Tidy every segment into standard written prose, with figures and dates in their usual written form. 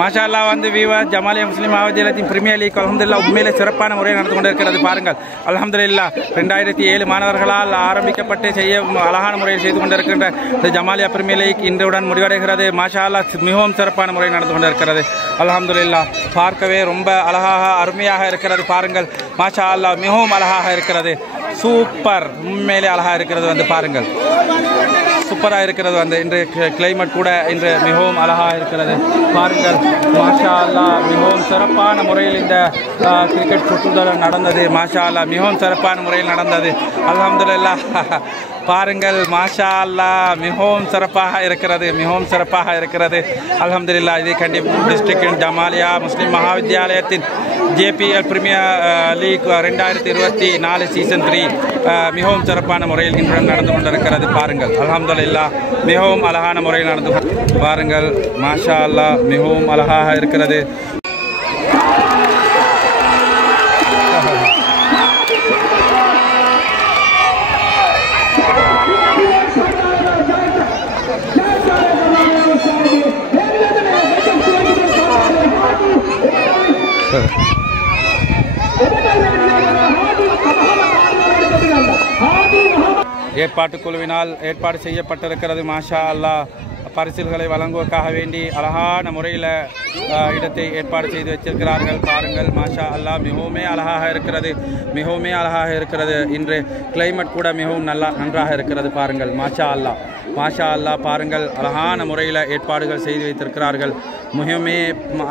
மாஷா-அல்லாஹ் வந்து வீவர் ஜமாலியா முஸ்லிம் மஹாவித்யாலயத்தின் premier league அல்ஹம்துலில்லாஹ் உண்மையிலே சிறப்பான முறையில் நடந்து கொண்டிருக்கிறது. பாருங்கள் அல்ஹம்துலில்லாஹ் 2007 மாணவர்களால் ஆரம்பிக்கப்பட்டு அழகான முறையில் செய்து கொண்டிருக்கின்ற இந்த ஜமாலியா பிரீமியர் லீக் இன்றுடன் முடிவடைகிறது. மாஷா-அல்லாஹ் மிகவும் சிறப்பான முறையில் நடந்து கொண்டிருக்கிறது. அல்ஹம்துலில்லாஹ் பார்க்கவே ரொம்ப அழகாக அருமையாக இருக்கிறது. பாருங்கள் மாஷா-அல்லாஹ் மிகவும் அழகாக இருக்கிறது. சூப்பர், உண்மையிலே அழகாக இருக்கிறது. வந்து பாருங்கள் சூப்பராக இருக்கிறது. வந்து இன்று கிளைமேட் கூட இன்று மிகவும் அழகாக இருக்கிறது. பாருங்கள் மாஷா-அல்லாஹ் மிகவும் சிறப்பான முறையில் இந்த கிரிக்கெட் சுற்றுதல் நடந்தது. மாஷா-அல்லாஹ் மிகவும் சிறப்பான முறையில் நடந்தது. அல்ஹம்துலில்லாஹ் பாருங்கள் மாஷா-அல்லாஹ் மிகவும் சிறப்பாக இருக்கிறது. மிகவும் சிறப்பாக இருக்கிறது. அல்ஹம்துலில்லாஹ் இது கண்டி டிஸ்ட்ரிக்ட் ஜமாலியா முஸ்லிம் மஹாவித்யாலயத்தின் JPL பிரீமியர் லீக் 2024 சீசன் 3 மிகவும் சிறப்பான முறையில் இன்றுடன் நடந்து கொண்டிருக்கிறது. பாருங்கள் அல்ஹம்துலில்லாஹ் மிகவும் அழகான முறையில் நடந்து பாருங்கள் மாஷா-அல்லாஹ் மிகவும் அழகாக இருக்கிறது. ஏற்பாட்டு குழுவினால் ஏற்பாடு செய்யப்பட்டிருக்கிறது. மாஷா-அல்லாஹ் பரிசுகளை வழங்குவதற்காக வேண்டி அழகான முறையில் இடத்தை ஏற்பாடு செய்து வச்சிருக்கிறார்கள். பாருங்கள் மாஷா-அல்லாஹ் மிகவுமே அழகாக இருக்கிறது. மிகவுமே அழகாக இருக்கிறது. இன்று கிளைமேட் கூட மிகவும் நன்றாக இருக்கிறது. பாருங்கள் மாஷா-அல்லாஹ் மாஷா-அல்லாஹ் பாருங்கள் அழகான முறையில் ஏற்பாடுகள் செய்து வைத்திருக்கிறார்கள். மிகவுமே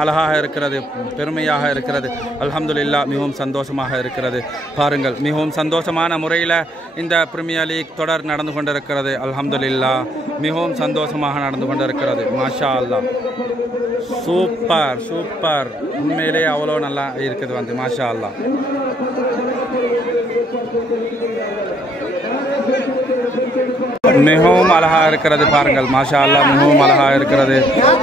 அழகாக இருக்கிறது. பெருமையாக இருக்கிறது. அல்ஹம்துலில்லாஹ் மிகவும் சந்தோஷமாக இருக்கிறது. பாருங்கள் மிகவும் சந்தோஷமான முறையில் இந்த பிரீமியர் லீக் தொடர் நடந்து கொண்டிருக்கிறது. அல்ஹம்துலில்லாஹ் மிகவும் சந்தோஷமாக நடந்து கொண்டிருக்கிறது. மாஷா-அல்லாஹ் சூப்பர் சூப்பர், உண்மையிலே அவ்வளோ நல்லா இருக்குது. வந்து மாஷா-அல்லாஹ் மிகவும் அழகாக இருக்கிறது. பாருங்கள் மாஷா-அல்லாஹ் மிகவும் அழகாக இருக்கிறது.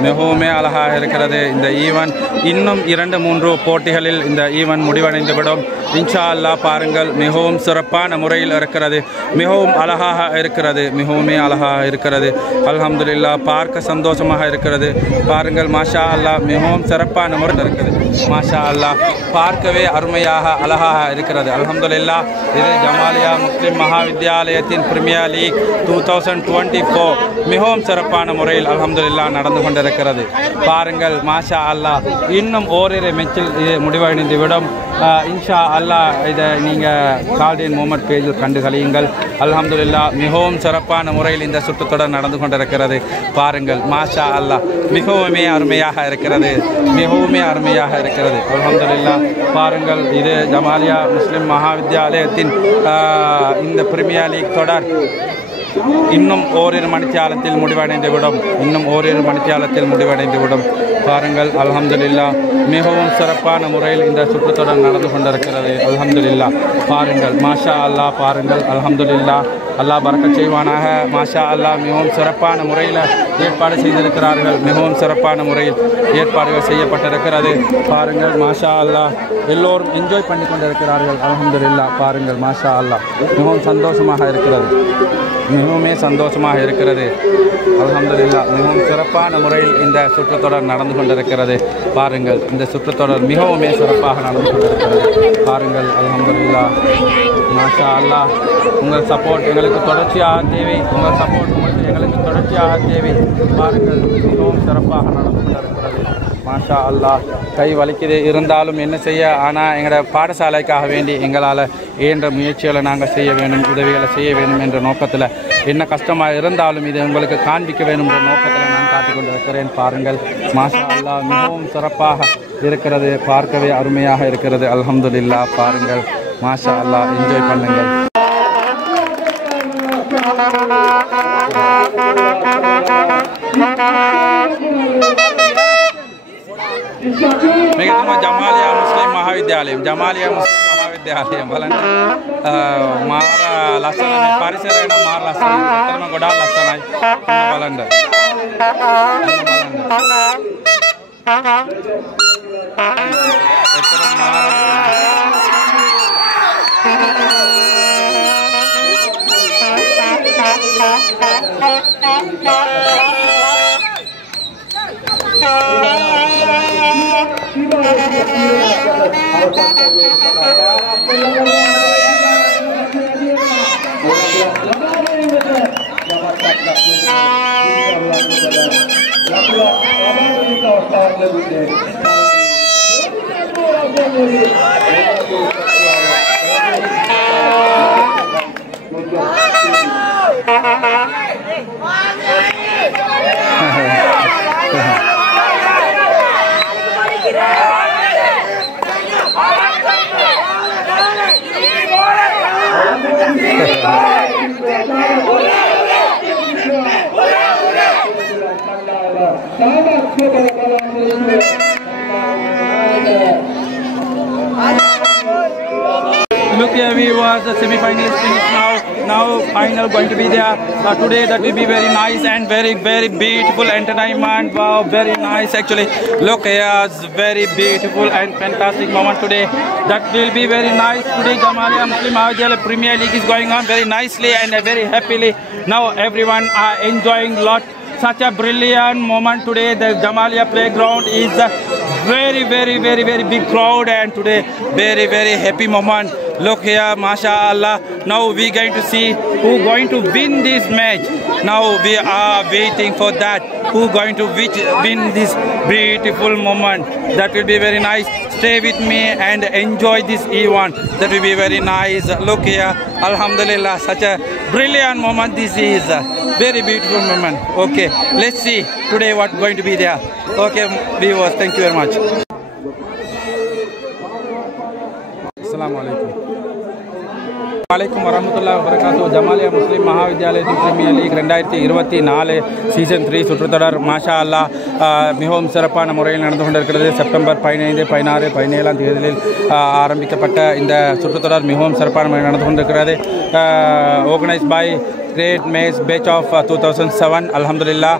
மிகவுமே அழகாக இருக்கிறது. இந்த ஈவென்ட் இன்னும் 2-3 போட்டிகளில் இந்த ஈவென்ட் முடிவடைந்துவிடும் இன்ஷா அல்லாஹ். பாருங்கள் மிகவும் சிறப்பான முறையில் இருக்கிறது. மிகவும் அழகாக இருக்கிறது. மிகவுமே அழகாக இருக்கிறது. அல்ஹம்துலில்லாஹ் பார்க்க சந்தோஷமாக இருக்கிறது. பாருங்கள் மாஷா-அல்லாஹ் மிகவும் சிறப்பான முறையில் இருக்குது. மாஷா-அல்லாஹ் பார்க்கவே அருமையாக அழகாக இருக்கிறது. அல்ஹம்துலில்லாஹ் இது ஜமாலியா முஸ்லிம் மஹாவித்யாலயத்தின் பிரீமியர் லீக் 2024 மிகவும் சிறப்பான முறையில் அல்ஹம்துலில்லாஹ் நடந்து கொண்டிருக்கிறது. பாருங்கள் மாஷா-அல்லாஹ் இன்னும் ஓரிரு மேட்சில் இது முடிவடைந்துவிடும் இன்ஷா அல்லாஹ். இதை நீங்கள் கால்டியன் மூமெண்ட் பேஜில் கண்டு கழியுங்கள். அல்ஹம்துலில்லாஹ் மிகவும் சிறப்பான முறையில் இந்த சுற்றுத்தொடர் நடந்து கொண்டிருக்கிறது. பாருங்கள் மாஷா-அல்லாஹ் மிகவுமே அருமையாக இருக்கிறது. மிகவுமே அருமையாக இருக்கிறது. அல்ஹம்துலில்லாஹ் பாருங்கள் இது ஜமாலியா முஸ்லிம் மஹாவித்யாலயத்தின் இந்த பிரீமியர் லீக் தொடர் இன்னும் ஓரிரு மணித்தியாலத்தில் முடிவடைந்துவிடும். பாருங்கள் அல்ஹம்துலில்லாஹ் மிகவும் சிறப்பான முறையில் இந்த சுற்றுத்தொடர் நடந்து கொண்டிருக்கிறது. அல்ஹம்துலில்லாஹ் பாருங்கள் மாஷா-அல்லாஹ். பாருங்கள் அல்ஹம்துலில்லாஹ் அல்லாஹ் பரக்கத் செய்வானாக. மாஷா-அல்லாஹ் மிகவும் சிறப்பான முறையில் ஏற்பாடு செய்திருக்கிறார்கள். மிகவும் சிறப்பான முறையில் ஏற்பாடுகள் செய்யப்பட்டிருக்கிறது. பாருங்கள் மாஷா-அல்லாஹ் எல்லோரும் என்ஜாய் பண்ணி கொண்டிருக்கிறார்கள். அல்ஹம்துலில்லாஹ் பாருங்கள் மாஷா-அல்லாஹ் மிகவும் சந்தோஷமாக இருக்கிறது. மிகவுமே சந்தோஷமாக இருக்கிறது. அல்ஹம்துலில்லாஹ் மிகவும் சிறப்பான முறையில் இந்த சுற்றுத்தொடர் நடந்து கொண்டிருக்கிறது. பாருங்கள் இந்த சுற்றுத்தொடர் மிகவுமே சிறப்பாக நடந்து கொண்டிருக்கிறது. பாருங்கள் அல்ஹம்துலில்லாஹ் மாஷா-அல்லாஹ் உங்கள் சப்போர்ட் எங்களுக்கு தொடர்ச்சியாக தேவை. எங்களுக்கு தொடர்ச்சியாக தேவை. பாருங்கள் மிகவும் சிறப்பாக நடந்து கொண்டிருக்கிறது. மாஷா-அல்லாஹ் கை வலிக்குது இருந்தாலும் என்ன செய்ய, ஆனால் எங்களோட பாடசாலைக்காக வேண்டி எங்களால் இயன்ற முயற்சிகளை நாங்கள் செய்ய வேண்டும், உதவிகளை செய்ய வேண்டும் என்ற நோக்கத்தில் என்ன கஷ்டமாக இருந்தாலும் இது உங்களுக்கு காண்பிக்க வேண்டும் என்ற நோக்கத்தில் நான் காட்டிக் கொண்டிருக்கிறேன். பாருங்கள் மாஷா-அல்லாஹ் மிகவும் சிறப்பாக இருக்கிறது. பார்க்கவே அருமையாக இருக்கிறது. அல்ஹம்துலில்லாஹ் பாருங்கள் மாஷா-அல்லாஹ் என்ஜாய் பண்ணுங்கள். मिगतमा जमालिया मुस्लिम महाविद्यालय බලන්න මාර ලස්සනයි පරිසරය නම් මාර ලස්සනයි. අතරම ගොඩාක් ලස්සනයි. බලන්න. Look here, we was the semi-finals finished now. Now final going to be there. Today that will be very nice and very beautiful entertainment. Wow, very nice actually. Look here, it's very beautiful and fantastic moment today. That will be very nice. Today Jamalia Muslim Mahavidyalaya Premier League is going on very nicely and very happily. Now everyone are enjoying a lot. Such a brilliant moment today. The Jamalia playground is a very big crowd and today very happy moment. Look here, mashallah. Now we going to see who going to win this match. Now we are waiting for that. Who going to win this beautiful moment. That will be very nice. Stay with me and enjoy this event. That will be very nice. Look here, alhamdulillah, such a brilliant moment this is. Very beautiful moment. Okay, let's see today what going to be there. Okay, viewers, thank you very much. Assalamu alaikum. Assalamualaikum warahmatullahi wabarakatuh. Jamalia Muslim Mahavidyalaya Premier League 2024 season 3 சுற்றுத்தொடர் மாஷா அல்லாஹ் மிகவும் சிறப்பான முறையில் நடந்து கொண்டிருக்கிறது. September 15, 16, 17 தேதிகளில் ஆரம்பிக்கப்பட்ட இந்த சுற்றுத்தொடர் மிகவும் சிறப்பான முறையில் நடந்து கொண்டிருக்கிறது. Organised by great match batch of 2007. அல்ஹம்துலில்லாஹ்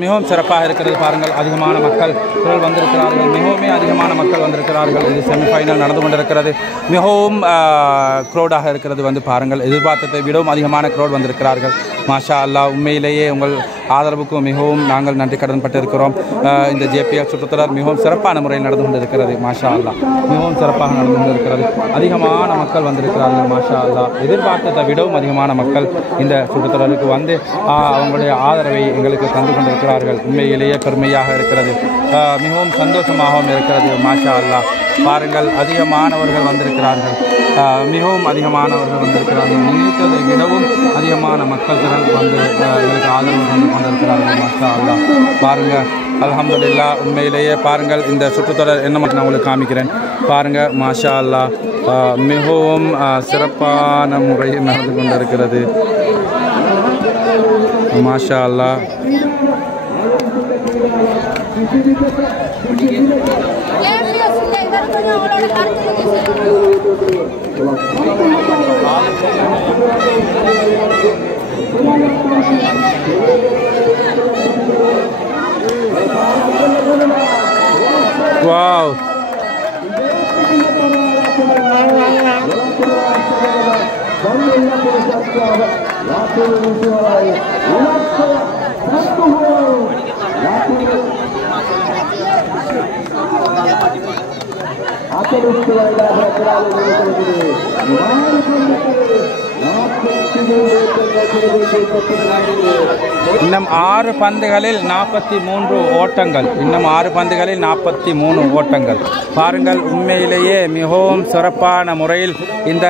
மிகவும் சிறப்பாக இருக்கிறது. பாருங்கள், அதிகமான மக்கள் வந்திருக்கிறார்கள். மிகவும் அதிகமான மக்கள் வந்திருக்கிறார்கள். இது செமிஃபைனல் நடந்து கொண்டிருக்கிறது. மிகவும் க்ரௌடாக இருக்கிறது. வந்து பாருங்கள், எதிர்பார்த்ததை விடவும் அதிகமான க்ரௌட் வந்திருக்கிறார்கள். மாஷா அல்லாஹ், உண்மையிலேயே உங்கள் ஆதரவுக்கு மிகவும் நாங்கள் நன்றி கடன் பட்டிருக்கிறோம். இந்த ஜேபிஎல் சுற்றுத்தொடர் மிகவும் சிறப்பான முறையில் நடந்து கொண்டிருக்கிறது. மாஷா அல்லாஹ், மிகவும் சிறப்பாக நடந்து கொண்டிருக்கிறது. அதிகமான மக்கள் வந்திருக்கிறார்கள். மாஷா அல்லாஹ், எதிர்பார்த்ததை விடவும் அதிகமான மக்கள் இந்த சுற்றுத்தொடருக்கு வந்து அவங்களுடைய ஆதரவை எங்களுக்கு தந்து கொண்டிருக்கிறார்கள். உண்மையிலேயே பெருமையாக இருக்கிறது. மிகவும் சந்தோஷமாகவும் இருக்கிறது. மாஷா அல்லாஹ், பாருங்கள், அதிகமானவர்கள் வந்திருக்கிறார்கள். மிகவும் அதிகமானவர்கள் வந்திருக்கிறார்கள். நினைத்ததை விடவும் அதிகமான மக்கள் வந்து எங்களுக்கு ஆதரவு தந்து கொண்டிருக்கிறார்கள். மாஷா அல்லாஹ், பாருங்கள், அல்ஹம்துலில்லாஹ். உண்மையிலேயே பாருங்கள், இந்த சுற்றுத்தொடர் என்ன மட்டும் நான் உங்களுக்கு காமிக்கிறேன். பாருங்கள், மாஷா அல்லாஹ், மிகவும் சிறப்பான முறையில் நடந்து கொண்டிருக்கிறது. மாஷா அல்லாஹ். Wow. இன்னும் 6 பந்துகளில் 43 ஓட்டங்கள். இன்னும் 6 பந்துகளில் 43 ஓட்டங்கள். பாருங்கள், உண்மையிலேயே மிகவும் சிறப்பான முறையில் இந்த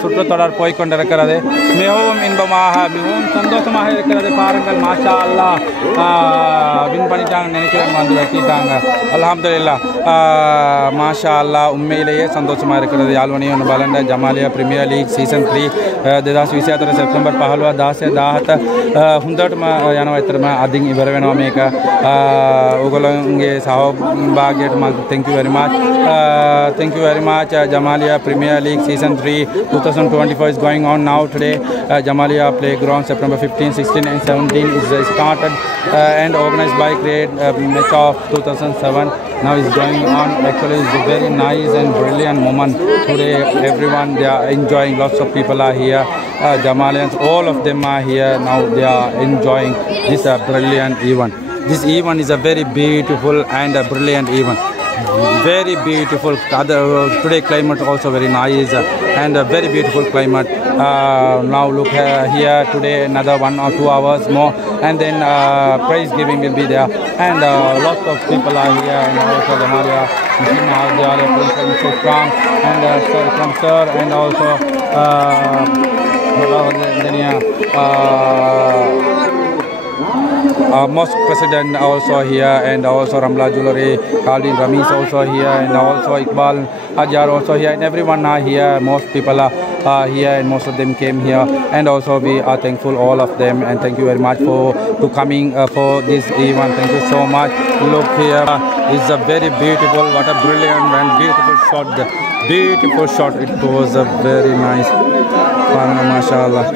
சுற்றுத்தொடர் போய்கொண்டிருக்கிறது. மிகவும் இன்பமாக, மிகவும் சந்தோஷமாக இருக்கிறது. பாருங்கள், மாஷா அல்லாஹ், வின் பண்ணிட்டாங்க நினைக்கிறேன், வந்து வெட்டிட்டாங்க. அல்ஹம்துலில்லாஹ், மாஷா அல்லாஹ், உண்மையிலேயே சந்தோஷமாக இருக்கிறது. யாழ்வணியும் බලන්න ජමාලියා ප්‍රීමියර් ලීග් සීසන් 3 2024 සැප්තැම්බර් 15 10 හොඳටම යනවා. ඇත්තටම අදින් ඉවර වෙනවා මේක. ඕගොල්ලන්ගේ සහභාගියට මම thank you very much. Thank you very much. Jamalia Premier League season 3 2024 is going on now today. Jamalia playground September 15, 16 and 17 is started and organized by great match of 2007. Now it's going on. Actually, it's a very nice and brilliant moment today. Everyone, they are enjoying. Lots of people are here. Jamalians, all of them are here. Now they are enjoying this brilliant event. This event is a very beautiful and brilliant event. very beautiful. Today climate also very nice and very beautiful climate. Now look here today another 1 or 2 hours more, and then praise giving will be there, and lots of people are here, and also the Maria Mr. From and sir, and also Mosque President also here, and also Ramla Jewelry, Khalid Ramesh also here, and also Iqbal Hajar also here, and everyone are here. Most people are here, and most of them came here, and also we are thankful all of them, and thank you very much for coming for this event. Thank you so much. Look here, it's a very beautiful, what a brilliant and beautiful shot. Beautiful shot. It was a very nice. Mashallah.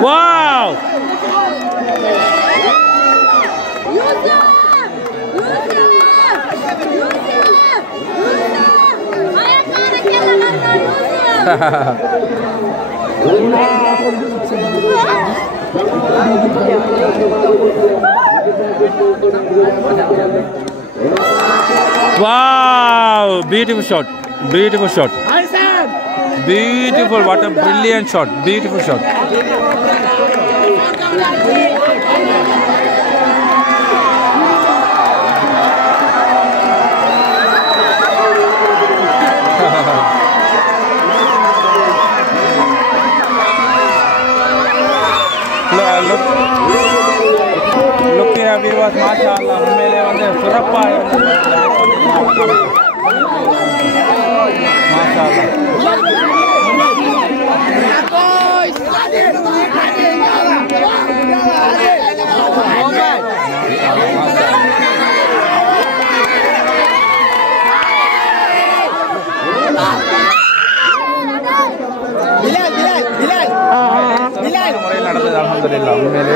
Wow! Wow! Beautiful shot. Beautiful shot. Beautiful. What a brilliant shot. Beautiful shot. Look here, viewers, mashallah, ummele vande surappa alhamdulillah ummele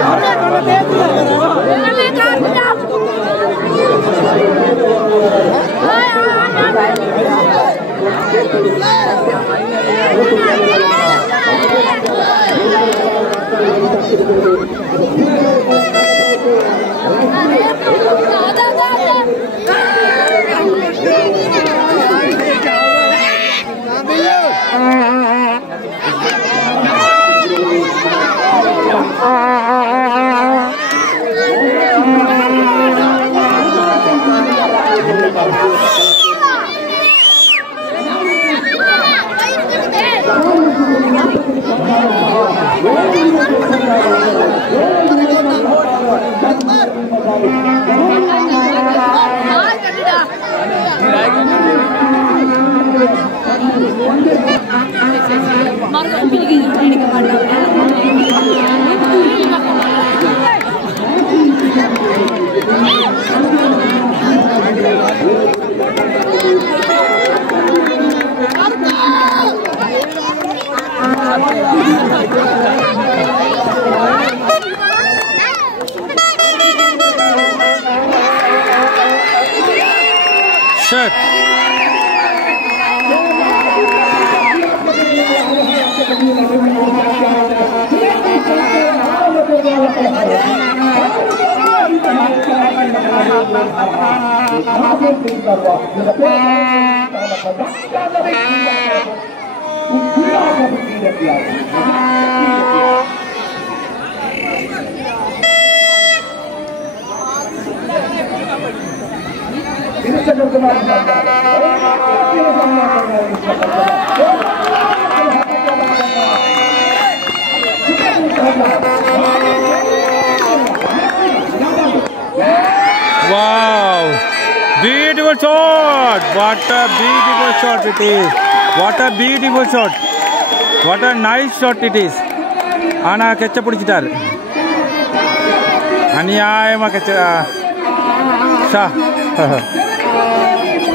shirt. Wow, beautiful shot. What a beautiful shot it is. What a beautiful shot. What a nice shot it is. Ana ketchup pudichitar. அநியாயமாக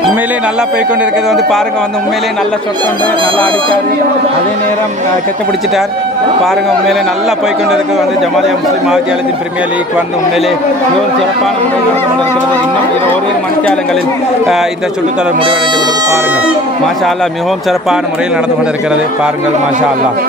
உண்மையிலே நல்லா போய்கொண்டு இருக்கிறது வந்து பாருங்கள் வந்து உண்மையிலே நல்ல சொட்டு நல்லா அடித்தார் அதே நேரம் கெட்ட பிடிச்சிட்டார் பாருங்கள் உண்மையிலே நல்லா போய்கொண்டு இருக்கிறது வந்து ஜமாலியா முஸ்லீம் மஹதியாலயத்தின் பிரீமியர் லீக் வந்து உண்மையிலே மிகவும் சிறப்பான முறையில் நடந்து கொண்டிருக்கிறது இன்னும் ஒரு மணித்தியாலங்களில் இந்த சுற்றுத்தொடர் முடிவடைந்து விடும் பாருங்கள் மாஷா அல்லாஹ் மிகவும் சிறப்பான முறையில் நடந்து கொண்டிருக்கிறது பாருங்கள் மாஷா அல்லாஹ்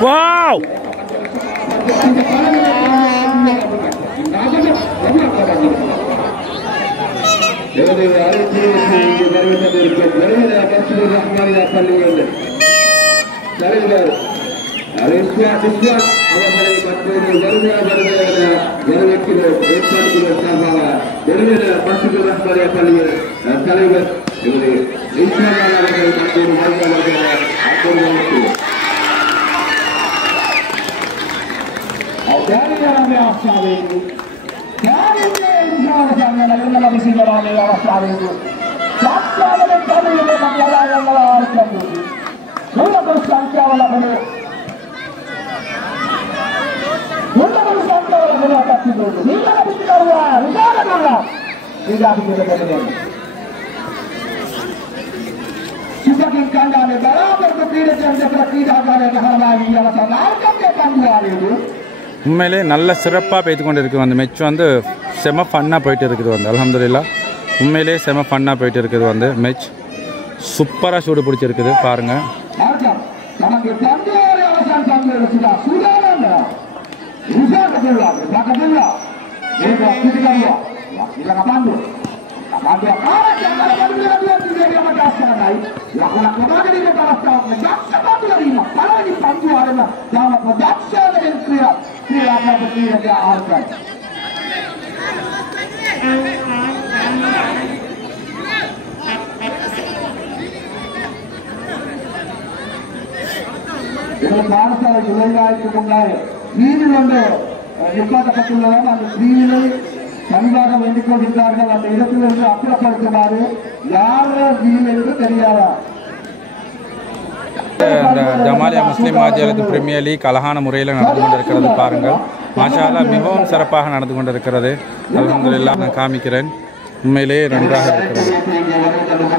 Wow! உண்மையிலே நல்ல சிறப்பாக பெய்து கொண்டு இருக்குது அந்த மேட்ச் வந்து செம ஃபன்னாக போயிட்டு இருக்குது வந்து அல்ஹம்துலில்லாஹ் உண்மையிலே செம ஃபன்னாக போயிட்டு இருக்குது வந்து மேட்ச் சூப்பராக சூடு பிடிச்சிருக்குது பாருங்கள் பாடசாலை நுழைவாய்க்கு முன்னாலே தீவில் வந்து நிப்பாட்டப்பட்டுள்ளதால் அந்த தீவிலை தனியாக வேண்டிக் கொண்டிருந்தார்கள் அந்த இடத்திலிருந்து அப்புறப்படுத்துமாறு யாரோ தீவில் என்று தெரியாதா ஜமாலியா முஸ்லீம் மஹதியாலயத்தின் பிரீமியர் லீக் அழகான முறையில் நடந்து கொண்டிருக்கிறது பாருங்கள் மாஷா அல்லாஹ் மிகவும் சிறப்பாக நடந்து கொண்டிருக்கிறது அல்ஹம்துலில்லாஹ் நான் காமிக்கிறேன் உண்மையிலே நன்றாக இருக்கிறது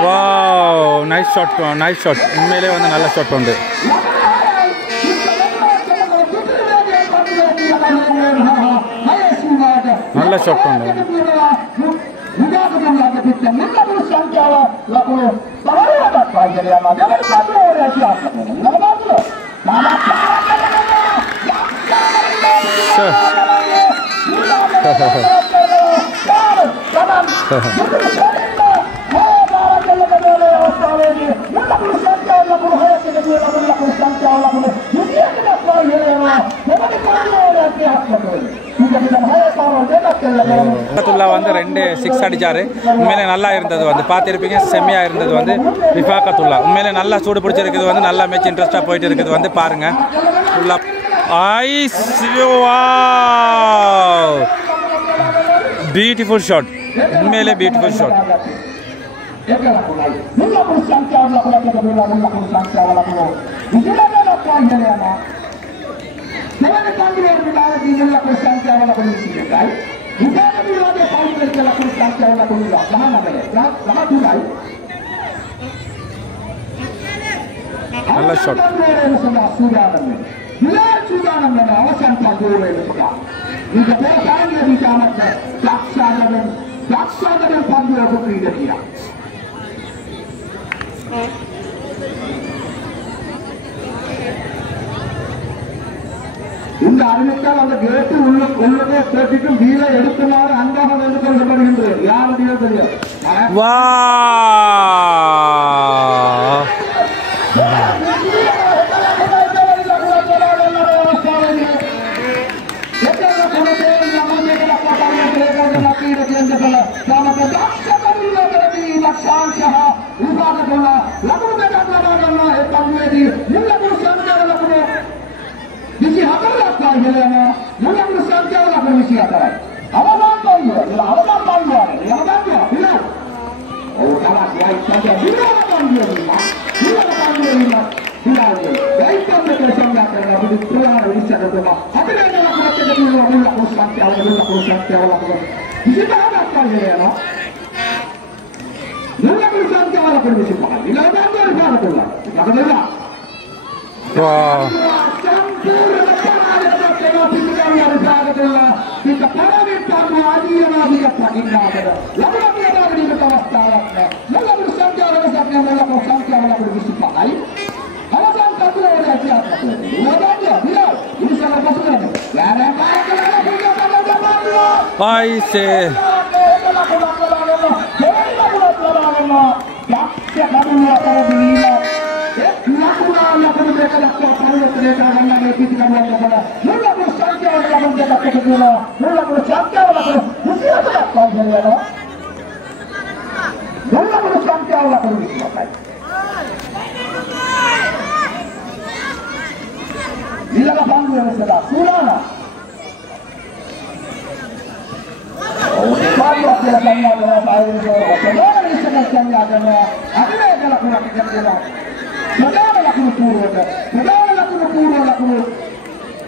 Wow, nice shot, nice shot. உண்மையிலே வந்து நல்ல ஷாட் உண்டு. நல்ல ஷாட் உண்டு. kita minta berusaha jawa lalu bahaya ada pelajar yang ada dari satu orang siapa nama bagus nama வந்து 2 6 அடிச்சாரு. உண்மையிலே நல்லா இருந்தது வந்து பார்த்திருப்பீங்க, செம்மையா இருந்தது வந்து ரிஃபாகத்துல்லா. உண்மையிலே நல்லா சூடு பிடிச்சிருக்குது வந்து நல்லா மேட்ச் இன்ட்ரெஸ்டாக போயிட்டு இருக்குது வந்து பாருங்க. பியூட்டிஃபுல் ஷாட், உண்மையிலே பியூட்டிஃபுல் ஷாட். நல்ல ஷாட். இந்த அறிவித்தால் அந்த கேட்டு உள்ளதே கேட்டுக்கும் வீர எடுக்குமாறு அன்பாக வேண்டு கொள்ளப்படுகின்றது. யாருடைய தெரியும் Misi apa lah Helena? Mula berusaha jauh lah misi apa? Awak bangga, awak bangga, awak bangga, bila? Oh, kalau dia itu saja, bila bangga bila? Bila bangga bila? Bila je. Baik kita bersama kerana begitu pulang dari sana tu mah. Apa yang nak kita jadi mula berusaha jauh lah. Misi apa Helena? Mula berusaha jauh lah misi apa? Bila bangga bila lah. Apa bila? Wow. Kita parameter lagi yang kita pakai nada. Lalu apa yang ada di bawah tanah? Mula berusaha jalan sampai mula berusaha jalan berusaha pakai. Alasan satu orang siapa? Mula dia, bila ini salah pasukan. Yang baik kalau punya pada. Bye say.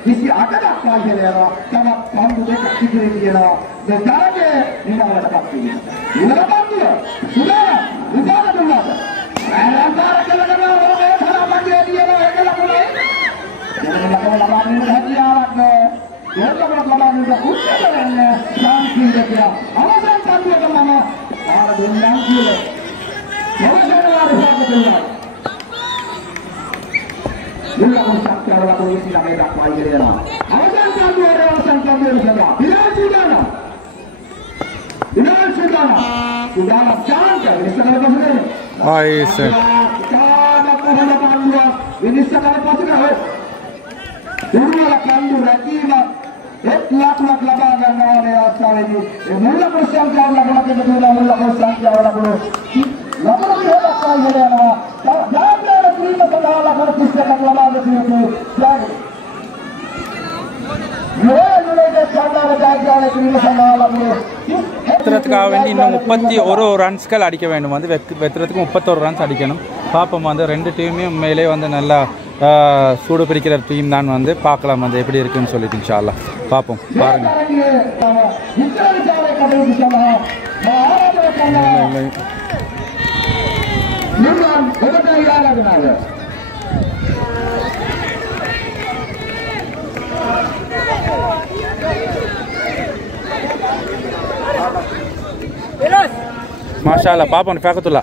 Isi ada apa Helena? Sama kamu dekat tidur dia. Berjalan ni nak dapat ini. Ini dapat dia. Sudah, sudah dulu. Antara kalau orang salah panggil dia kalau boleh. Jangan lawan ini hati awak ni. Jangan lawan ini kucing ni. Sanksi dia. Alasan panggil ke mana? Ada bintang dia. Jangan lari saja dulu. Mula berusaha kalau polisi nak medak panggil dia. Alasan kami sana. Bila sudah cantik. Ini sekarang apa sih? Ay sir. Ini sekarang apa sih? Dulu kandu rakyat. Lakh labagan nawane asal ini. Mula berusaha kalau kita mula berusaha kalau Lalu dia apa yang ada? Jangan terima salah kalau kita lama begitu. Jangan. வெத்துறதுக்காக வேண்டி இன்னும் 31 ரன்ஸ்கள் அடிக்க வேண்டும். வந்து வெத்துறதுக்கு 31 runs அடிக்கணும். பார்ப்போம் வந்து 2 டீமுமே மேலே வந்து நல்லா சூடு பிடிக்கிற டீம் தான். வந்து பார்க்கலாம் வந்து எப்படி இருக்குன்னு சொல்லிட்டு இன்ஷா அல்லாஹ் பார்ப்போம். பாருங்க மாஷா அல்லா பாப்போம் ஃபேக்கத்துல்லா